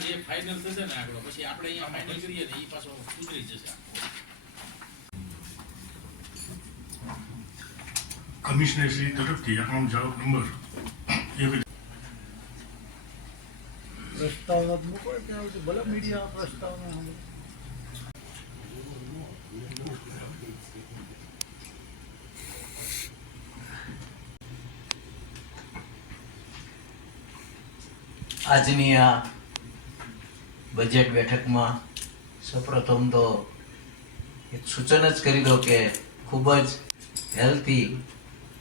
Final થશે ને આંકડો પછી આપણે અહીંયા ફાઇનલ કરીએ ને એ પાછો ઉતરી જશે કમિશનરશ્રી તરફથી અકાઉન્ટ જવાબ નંબર પ્રસ્તાવના મૂકો ત્યાં સુધી ભલે મીડિયા પ્રસ્તાવના. આજની આ બજેટ બેઠકમાં સૌપ્રથમ તો એક સૂચન જ કરી દો કે ખૂબ જ હેલ્થી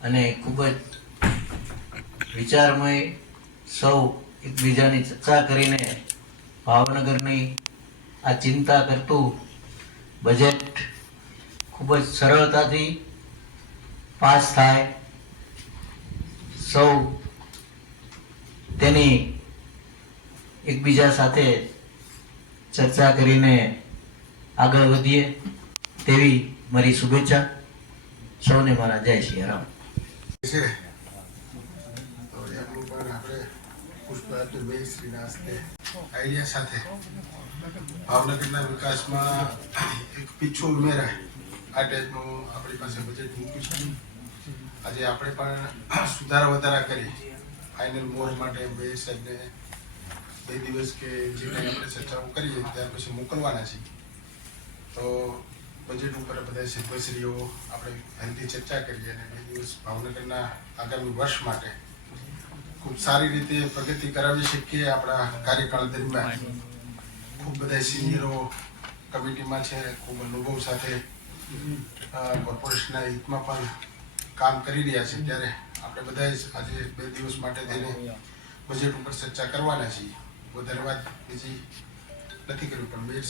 અને ખૂબ જ વિચારમય સૌ એકબીજાની ચર્ચા કરીને ભાવનગરની આ ચિંતા કરતું બજેટ ખૂબ જ સરળતાથી પાસ થાય. સૌ તેની એકબીજા સાથે ચર્ચા કરીને આગળ વધીએ તેવી મારી શુભેચ્છા. સૌને મારા જય શ્રી રામ. છે. તો એમનું પણ આપણે પુષ્પાર્થ બે શ્રીના આઈડિયા સાથે. ભાવનગરના વિકાસમાં એક પીછું ઉમેરાય આ ટાઈપનું આપણી પાસે બજેટ મૂક્યું છે. આજે આપણે પણ સુધારા વધારા કરી. ફાઇનલ મોર માટે બે સાહેબને બે દિવસ કે જે કંઈ આપણે ચર્ચાઓ કરીએ ત્યાર પછી મોકલવાના છે. તો બજેટ ઉપર બધા શિલ્પશ્રીઓ આપણે હેલ્ધી ચર્ચા કરીએ અને બે દિવસ ભાવનગરના આગામી વર્ષ માટે ખૂબ સારી રીતે પ્રગતિ કરાવી શકીએ આપણા કાર્યકાળ દરમિયાન. ખૂબ બધા સિનિયરો કમિટીમાં છે, ખૂબ અનુભવ સાથે કોર્પોરેશનના હિતમાં પણ કામ કરી રહ્યા છે. ત્યારે આપણે બધા આજે બે દિવસ માટે થઈને બજેટ ઉપર ચર્ચા કરવાના છીએ. વધારે વાત બીજી નથી કરવી પણ બે